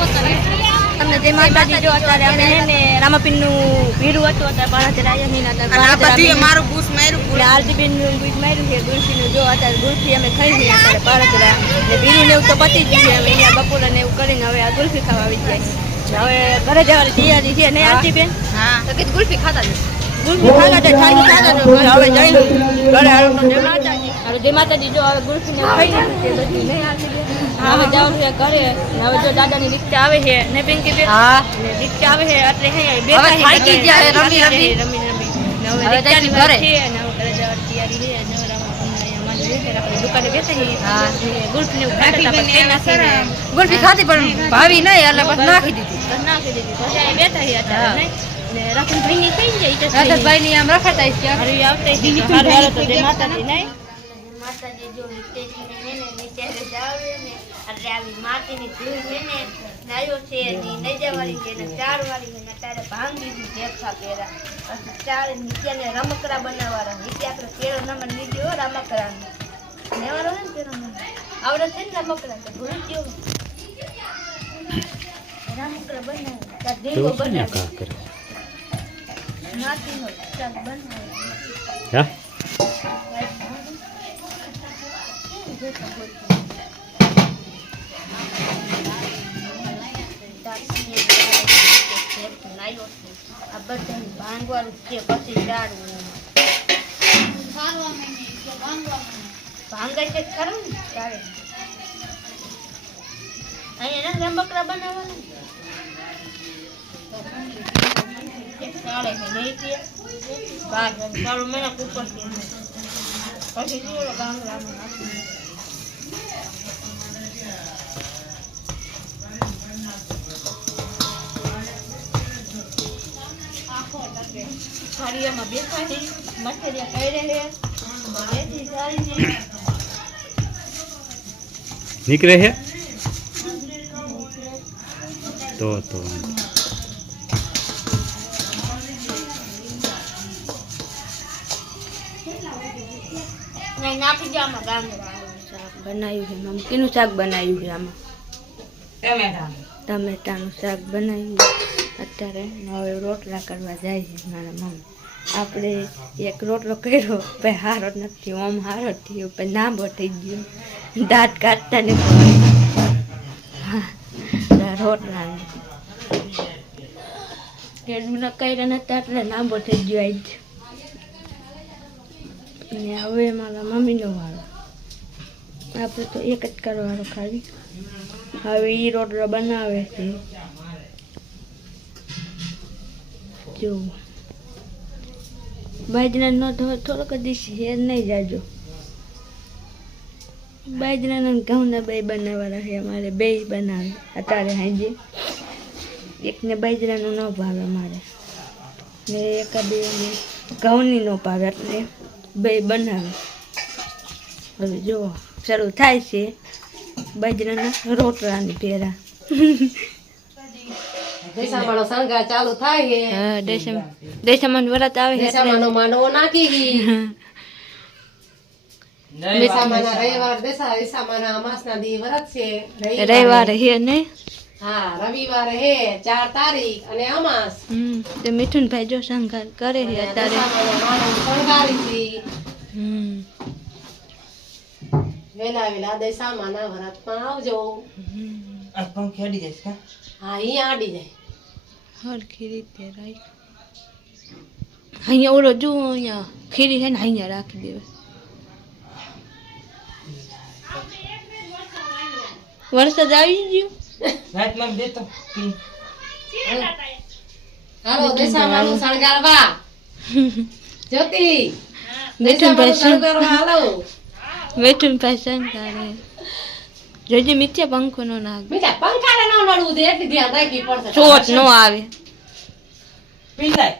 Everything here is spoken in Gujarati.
તમને જય માતાજી જો અત્યારે અમે હે ને રામાપીરનું ભીડું હતું અત્યારે બાળાજરાયા મારું બૂસ માર્યું આરજીબીન નું બૂસ માર્યું છે ગુલ્ફીનું જો અત્યારે ગુલ્ફી અમે ખાઈ છે અત્યારે બાળાજરા ને ભીડું ને એવું તો પતી જ ગયું હવે અહીંયા બપોરે ને એવું કરીને હવે આ ગુલ્ફી ખાવા આવી જાય હવે ઘરે જવાની તૈયારી છે નહીં આરજીબેન હા તો કીધું ગુલ્ફી ખાતા જ ગુલ્ફી ખાતા જાય ઠાડી ખાતા હવે જઈ ઘરે જય માતાજી જો હવે ગુલ્ફી ને ખાઈ લીધું છે બધું નહીં આરજીબેન હવે જવાનું છે ઘરે હવે જો દાદાની રિક્ષા આવે છે ને પિંકી બેન હા ને રિક્ષા આવે છે એટલે હે બેઠા થાકી જાય રમી હવે રિક્ષાની ઘરે છે ને હવે ઘરે જવાની તૈયારી છે નવરામાં દુકાને બેઠા છીએ હા ગુલ્ફી ને ખાતા પણ નાખીને ગુલ્ફી ખાતી પણ ભાવી નહીં એટલે બસ નાખી દીધી પછી બેઠા છીએ અત્યારે ને રખનભાઈ ની કઈ જાય રખનભાઈ ની આમ રખાતા છે હરી આવતે હારું તો જય માતાજી નહીં માતાજી જો નીચે ને નીચે જાવે ને એટલે આવી માટીની ધૂળ છે ને નાયો છે ની નજવાળી છે ને ચાર વાળી ને તારે ભાંગી દી જેફા પેરા પછી ચાર નીચે ને રમકડા બનાવવાના નીચે આપણે પેરો નંબર લીધો રમકડા નેવારો ને પેરો નંબર આવડે છે ને રમકડા તો ભૂલી ગયો રમકડા બનાવવા તા દેવો બનાવવા માટીનો ચાક બનાવવા હા ભાંગવાનું છે પછી ભાંગે છે ખરું ને ત્યારે અહીંયા રમકડા બનાવવાનું ચાલે છે નહીં કે બાર ચાલો મને કુકર છે પછી જોડો ગામડામાં નાખી ફારિયામાં બેઠા છે મઠરિયા કરે છે બેઠી સારી છે નીકળે છે તો નહીં નાખી દે આમાં ગામડા શાક બનાવ્યું છે નમકીનું શાક બનાવ્યું છે આમાં ટમેટાનું શાક બનાવ્યું અત્યારે હવે રોટલા કરવા જાય છે મારા મમ્મી આપણે એક રોટલો કર્યો પછી હારો નથી ઓમ હારો થયો પછી લાંબો થઈ ગયો દાંત કાઢતા ને રોટલા કેળું કર્યા નતા એટલે લાંબો થઈ ગયો આજ ને હવે મારા મમ્મીનો વાળો આપણે તો એક જ કરવાનો ખાલી હવે એ રોટલો બનાવે છે જો બાજરાનો થોડોક દિવસ હેર નહીં જાજો બાજરાના ઘઉંના બે બનાવવાના છે અમારે બે બનાવે અત્યારે હાજે એકને બાજરાનું ન ભાવે અમારે ને એક બે ઘઉંની ન ભાવે એટલે બે બનાવે હવે જો શરૂ થાય છે બાજરાના રોટલાની પેરા દેશામાનો સંગા ચાલુ થાય છે હા દેશામાન વરત આવે છે દેશામાનો માનવો નાખી ગઈ દેશામાના રવિવાર દેશામાના અમાસના દી વરત છે રવિવારે હે ને હા રવિવારે હે 4 તારીખ અને અમાસ તે મિઠુનભાઈ જો સંગાર કરે છે અત્યારે સંગારી છે વેલા દેશામાના વરતમાં આવજો આ પંખી અડી જાય છે હા અહીંયા આડી જાય હરખી રીતે રાખ અહીંયા ઓલો જો અહીંયા ખીરી છે ને અહીંયા રાખી દેવે વરસાદ આવી ગયો રાતમાં દેતો હાલો દેશામાનું શણગારવા જ્યોતિ મિઠુનભાઈ શણગારવા હાલો મિઠુનભાઈ શણગારે જોજે મિથ્યા પંખો નો નાખ મીઠા પંખાને ન નડવું દે એટલી ધ્યાન રાખી પડશે ચોટ નો આવે પી જાય